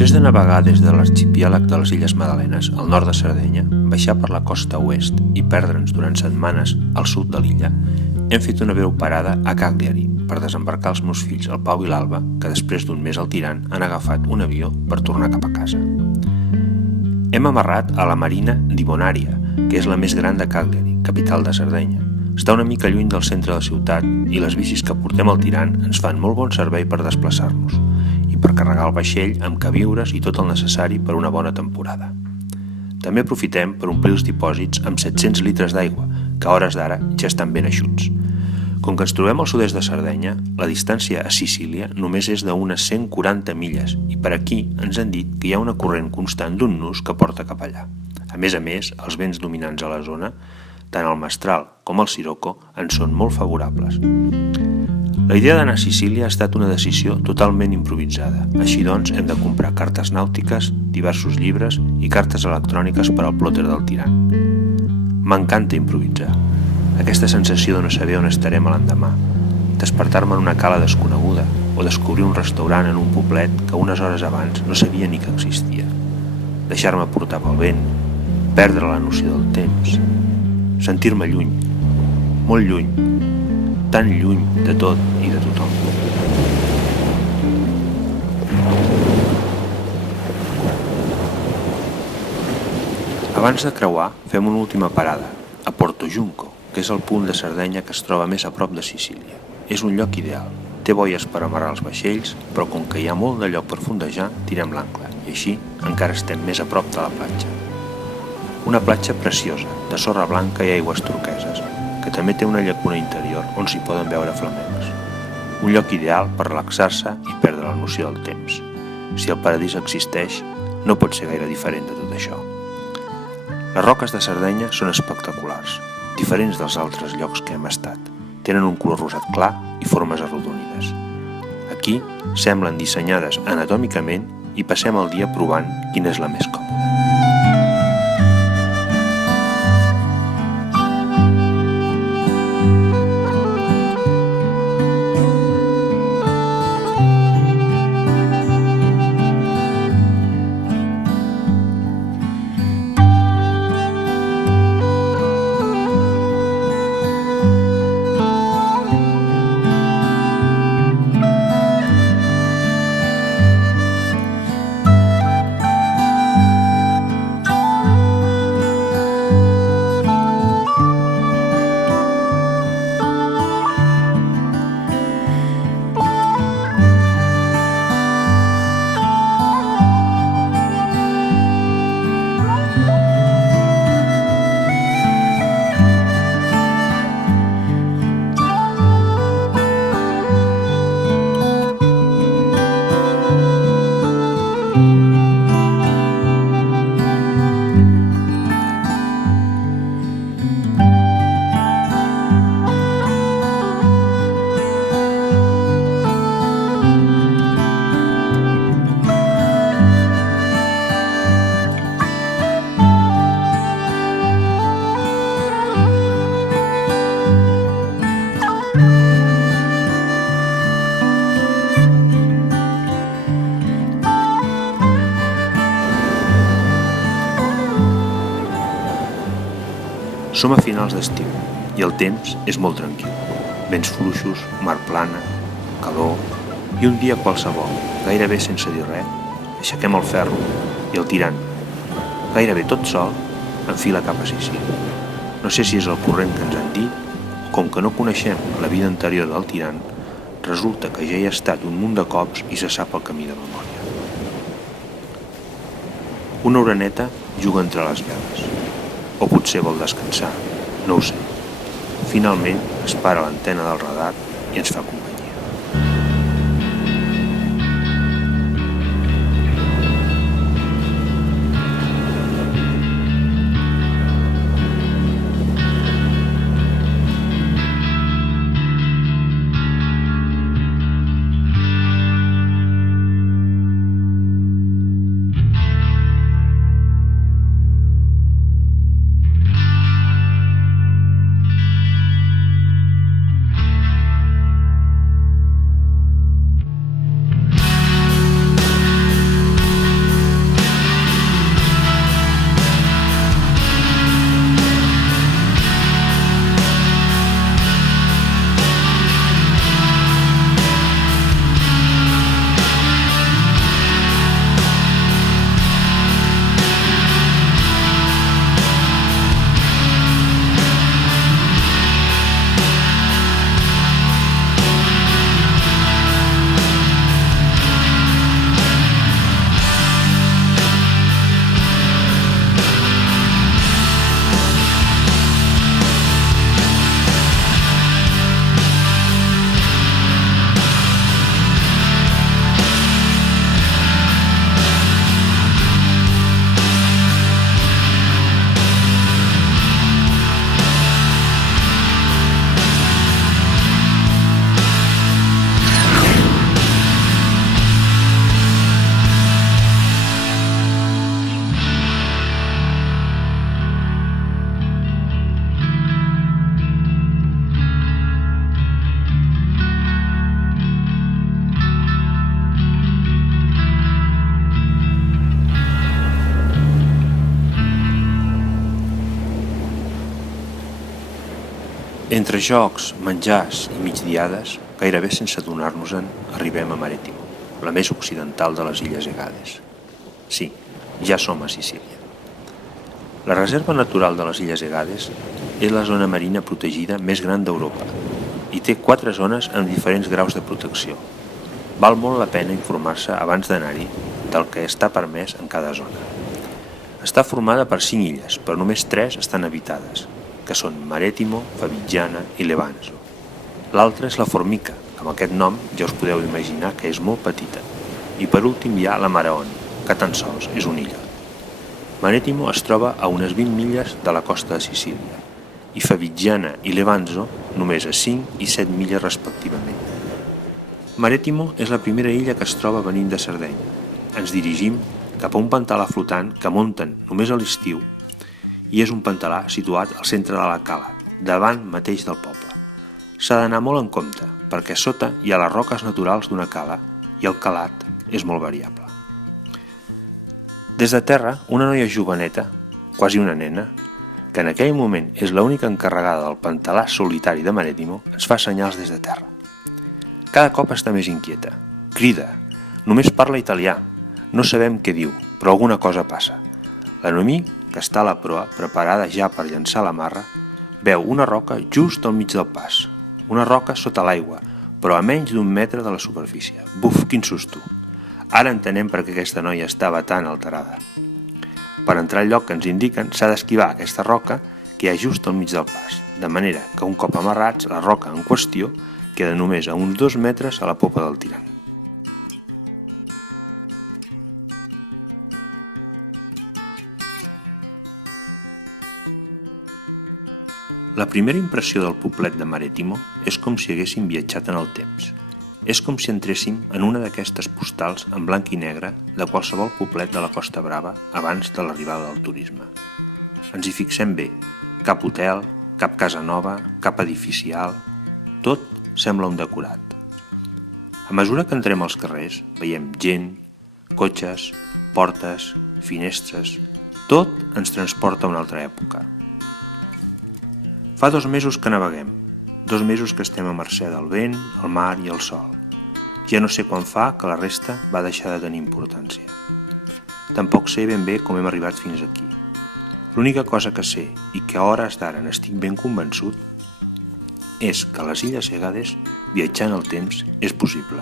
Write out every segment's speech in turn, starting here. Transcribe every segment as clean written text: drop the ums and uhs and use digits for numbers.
Després de navegar des de l'arxipèlag de les Illes Madalenes al nord de Sardenya, baixar per la costa oest i perdre'ns durant setmanes al sud de l'illa, hem fet una breu parada a Cagliari per desembarcar els meus fills, el Pau i l'Alba, que després d'un mes al Tirant han agafat un avió per tornar cap a casa. Hem amarrat a la Marina di Bonaria, que és la més gran de Cagliari, capital de Sardenya. Està una mica lluny del centre de la ciutat i les bicis que portem al Tirant ens fan molt bon servei per desplaçar-nos i per carregar el vaixell amb queviures i tot el necessari per una bona temporada. També aprofitem per omplir els dipòsits amb 700 litres d'aigua, que a hores d'ara ja estan ben eixuts. Com que ens trobem al sud-est de Sardenya, la distància a Sicília només és d'unes 140 milles i per aquí ens han dit que hi ha una corrent constant d'un nus que porta cap allà. A més, els vents dominants a la zona, tant el mestral com el sirocco, ens són molt favorables. La idea d'anar a Sicília ha estat una decisió totalment improvisada. Així doncs, hem de comprar cartes nàutiques, diversos llibres i cartes electròniques per al plòter del Tirant. M'encanta improvisar. Aquesta sensació de no saber on estarem a l'endemà, despertar-me en una cala desconeguda o descobrir un restaurant en un poblet que unes hores abans no sabia ni que existia. Deixar-me portar pel vent, perdre la noció del temps, sentir-me lluny, molt lluny, tan lluny de tot i de tothom. Abans de creuar, fem una última parada, a Porto Junco, que és el punt de Sardenya que es troba més a prop de Sicília. És un lloc ideal. Té boies per amarrar els vaixells, però com que hi ha molt de lloc per fondejar, tirem l'ancle, i així encara estem més a prop de la platja. Una platja preciosa, de sorra blanca i aigües turqueses, que també té una llacuna interior on s'hi poden veure flamencs. Un lloc ideal per relaxar-se i perdre la noció del temps. Si el paradís existeix, no pot ser gaire diferent de tot això. Les roques de Sardenya són espectaculars, diferents dels altres llocs que hem estat. Tenen un color rosat clar i formes arrodonides. Aquí semblen dissenyades anatòmicament i passem el dia provant quina és la més còmoda. Som a finals d'estiu i el temps és molt tranquil. Vents fluixos, mar plana, calor i un dia qualsevol, gairebé sense dir res, aixequem el ferro i el Tirant, gairebé tot sol, enfila cap a Sicília. No sé si és el corrent que ens han dit o com que no coneixem la vida anterior del Tirant, resulta que ja hi ha estat un munt de cops i se sap el camí de memòria. Una oreneta juga entre les veles. O potser vol descansar, no ho sé. Finalment es para l'antena del radar i ens fa companyia. Entre jocs, menjars i migdiades, gairebé sense adonar-nos-en, arribem a Marettimo, la més occidental de les Illes Egades. Sí, ja som a Sicília. La reserva natural de les Illes Egades és la zona marina protegida més gran d'Europa i té 4 zones amb diferents graus de protecció. Val molt la pena informar-se abans d'anar-hi del que està permès en cada zona. Està formada per 5 illes, però només 3 estan habitades, que són Marettimo, Favignana i Levanzo. L'altra és la Formica, amb aquest nom ja us podeu imaginar que és molt petita. I per últim hi ha la Maraoni, que tan sols és una illa. Marettimo es troba a unes 20 milles de la costa de Sicília, i Favignana i Levanzo només a 5 i 7 milles respectivament. Marettimo és la primera illa que es troba venint de Sardenya. Ens dirigim cap a un pantà flotant que munten només a l'estiu, i és un pantà situat al centre de la cala, davant mateix del poble. S'ha d'anar molt en compte, perquè sota hi ha les roques naturals d'una cala i el calat és molt variable. Des de terra, una noia joveneta, quasi una nena, que en aquell moment és l'única encarregada del pantalà solitari de Marettimo, ens fa senyals des de terra. Cada cop està més inquieta. Crida. Només parla italià. No sabem què diu, però alguna cosa passa. La Noemí, que està a la proa, preparada ja per llançar la marra, veu una roca just al mig del pas. Una roca sota l'aigua, però a menys d'1 metre de la superfície. Buf, quin susto! Ara entenem per què aquesta noia estava tan alterada. Per entrar al lloc que ens indiquen, s'ha d'esquivar aquesta roca que hi ha just al mig del pas, de manera que un cop amarrats, la roca en qüestió queda només a uns 2 metres a la popa del tirant. La primera impressió del poblet de Marettimo és com si haguéssim viatjat en el temps. És com si entréssim en una d'aquestes postals en blanc i negre de qualsevol poblet de la Costa Brava abans de l'arribada del turisme. Ens hi fixem bé. Cap hotel, cap casa nova, cap edifici alt. Tot sembla un decorat. A mesura que entrem als carrers, veiem gent, cotxes, portes, finestres. Tot ens transporta a una altra època. Fa 2 mesos que naveguem, 2 mesos que estem a mercè del vent, el mar i el sol. Ja no sé quan fa que la resta va deixar de tenir importància. Tampoc sé ben bé com hem arribat fins aquí. L'única cosa que sé, i que a hores d'ara n'estic ben convençut, és que a les Illes Egades viatjar en el temps és possible.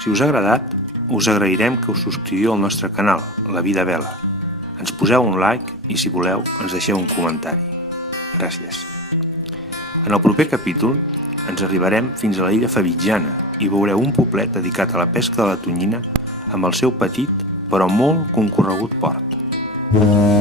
Si us ha agradat, us agrairem que us subscriviu al nostre canal, La Vida Vela. Ens poseu un like i, si voleu, ens deixeu un comentari. Gràcies. En el proper capítol ens arribarem fins a la illa Favignana i veureu un poblet dedicat a la pesca de la tonyina amb el seu petit però molt concorregut port.